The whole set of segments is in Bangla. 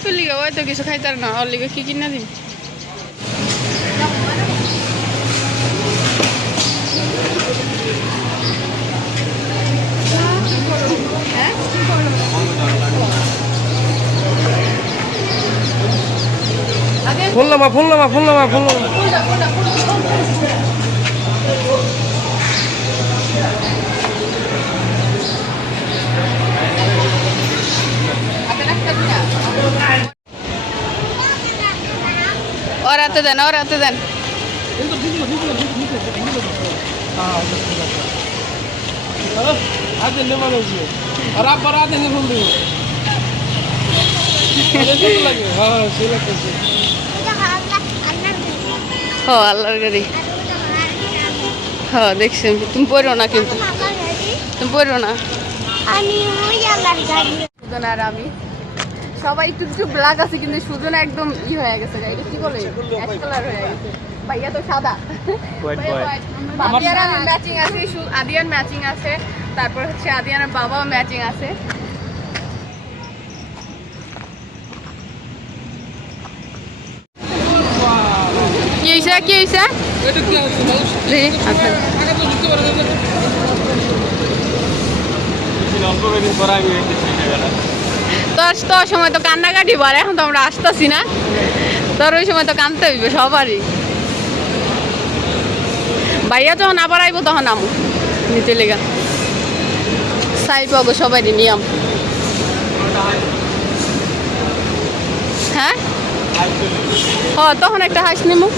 ওয়াইফের লিগে ওই তো কিছু খাইতার না ওর লিগে কি কিনা দিন ফুলনামা ফুলনামা ফুলনামা ফুলনামা। ওর হাতে দেন ওর হাতে দেন হাতে নেমা রয়েছে আর আব্বার হাতে নিয়ে ফুল দিব লাগে হ্যাঁ সেই লাগতেছে হ আল্লাহর গাড়ি। হ দেখছি তুমি পড়ো না কিন্তু। তুমি পড়ো না। আমি আর আমি। সবাই একটু একটু ব্ল্যাক আছে কিন্তু সুজন একদম ই হয়ে গেছে এটা কি বলে? অ্যাশ কালার হয়ে গেছে। ভাইয়া তো সাদা। আদিয়ার ম্যাচিং আছে আদিয়ার ম্যাচিং আছে তারপর হচ্ছে আদিয়ার বাবাও ম্যাচিং আছে। কি হয়েছে কি হয়েছে এটা কি আছে মানুষ রে, আচ্ছা। টাকা তো দিতে পারে না অল্প কদিন পর আমি তোর তোর সময় তো কান্নাকাটি বলে, এখন তো আমরা আসতেছি না। তোর ওই সময় তো কানতে হইবে সবারই। ভাইয়া যখন আবার আইব তখন আমু নিতে লেগা সাই পাবো সবারই নিয়ম। হ্যাঁ? হ, তখন একটা হাঁস নিমু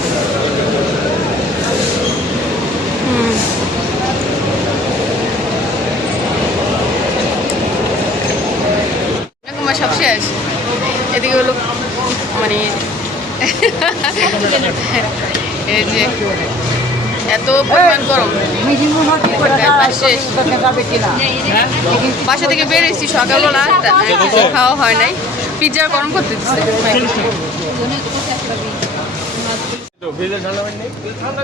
হুম। কুমার সব শেষ। এদিকে হলো মানে এই যে এত পরিমাণ গরম। বাসা থেকে বেরিয়েছি তা- কিছু খাওয়া হয় নাই। পিৎজা গরম করতে দিচ্ছে ঠান্ডা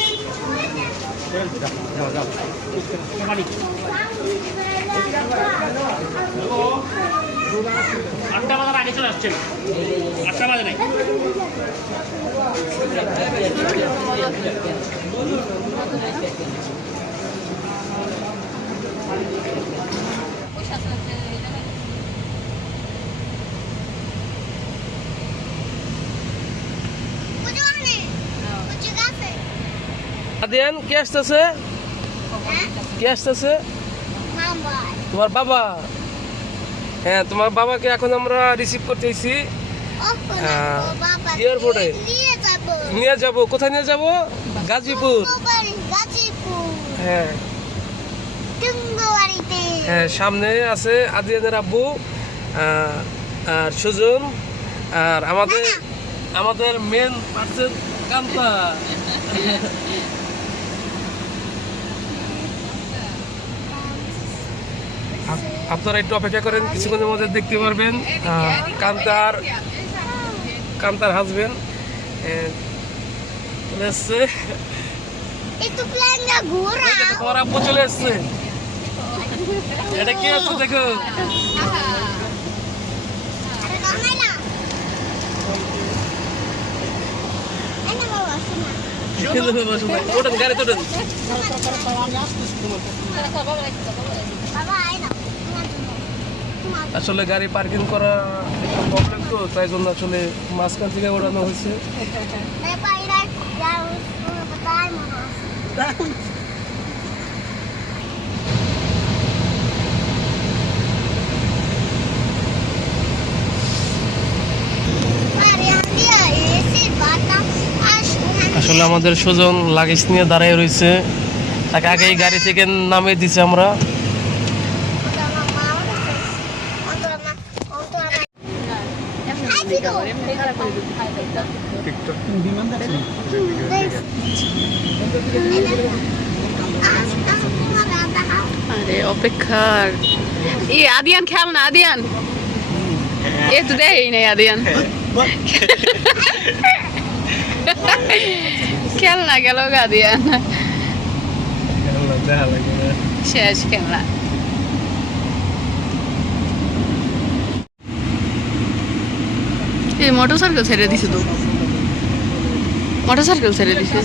আটটা বাজার আগে চলে আসছেন আটটা বাজে নাই। বুঝুনি বুঝু গেছে আদিয়ান কে আসতেছে? কে আসতেছে? তোমার বাবা? হ্যাঁ তোমার বাবাকে এখন আমরা রিসিভ করতে এসেছি ওপো বাবা এয়ারপোর্টে। নিয়ে যাব। কোথায় নিয়ে যাব? গাজীপুর। হ্যাঁ। হ্যাঁ সামনে আছে আদিয়ানের আব্বু আর সুজন আর আমাদের আমাদের মেন পার্সন কান্তা। আপনারা একটু অপেক্ষা করেন কিছুক্ষণের মধ্যে দেখতে পারবেন কান্তার কান্তার হাজবেন্ড চলে এসছে তোমার আব্বু চলে এসছে। এটা কি আছে দেখো? কামাই না বাবা আয় না আসলে গাড়ি পার্কিং করা একটু প্রবলেম তো, তাই জন্য আসলে মাঝখান থেকে ওড়ানো হয়েছে। আসলে আমাদের সুজন লাগেজ নিয়ে দাঁড়ায় রয়েছে। তাকে আগে গাড়ি থেকে নামিয়ে দিছি আমরা। আরে অপেক্ষার। ই আদিয়ান খেয়াল না আদিয়ান? এ তো দেয় নাই আদিয়ান। খেল না গেল আদিয়ান। শেষ খেলা এই মোটর সাইকেল ছেড়ে দিছে তো। মোটর সাইকেল ছেড়ে দিছে।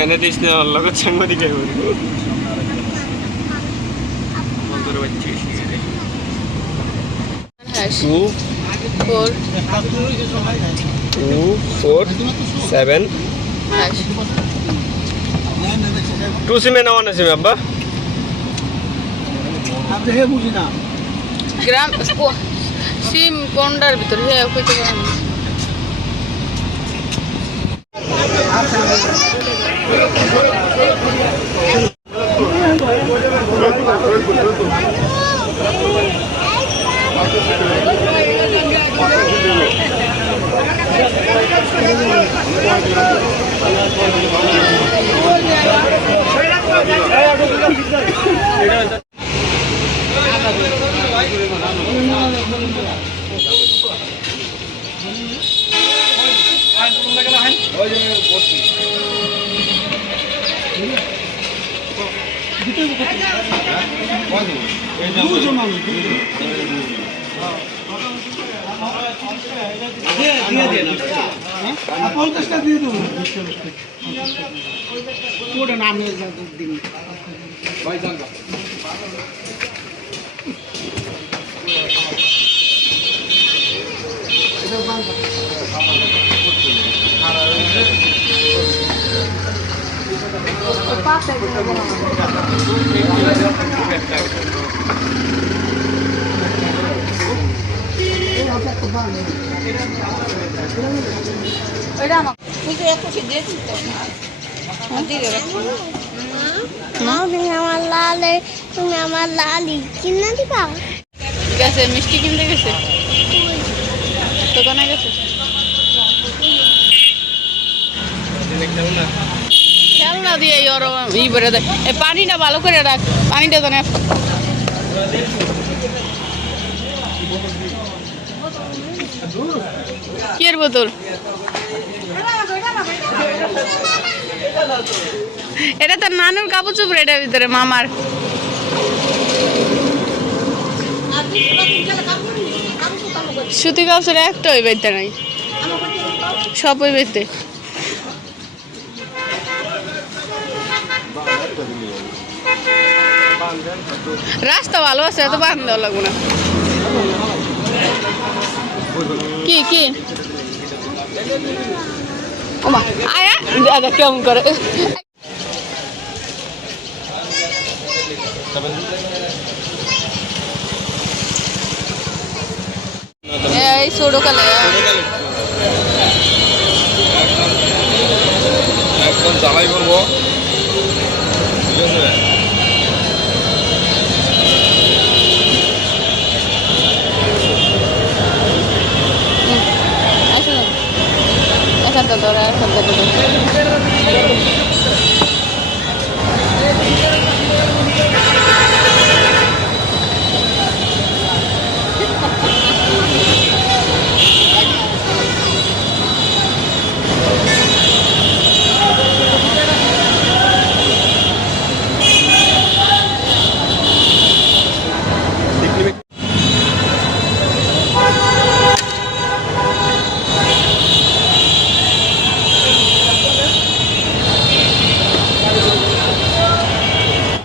এনে দিস না লগত সাংবাদিক হ্যাঁ two four two four seven two সিমে নেওয়া না সিমে আব্বা গ্রাম সিম কোনটার ভিতরে? হ্যাঁ কইতে পারেন দুজন মানুষ পঞ্চাশটা দিয়ে দেবো ওটা নামে দিন এটা ওইটা আমার মা তুমি আমার লালে তুমি আমার লালি কিনা দিবা গেছে মিষ্টি কিনতে গেছে দোকানে গেছে দিয়ে ওর ই করে দেয় পানিটা ভালো করে রাখ পানিটা জানে কি এর বোতল এটা তার নানুর কাপড় চোপড় এটার ভিতরে মামার সুতি কাপড় একটা ওই বাইতে নাই সব ওই বাইতে রাস্তা ভালো আছে এত বান দেওয়া লাগবো না। কি কি? ওমা আয়া। দাদা কেমন করে? এই ছোটো কালে একদম জ্বালাই করব এখানটা ধরে এখানটা ধরে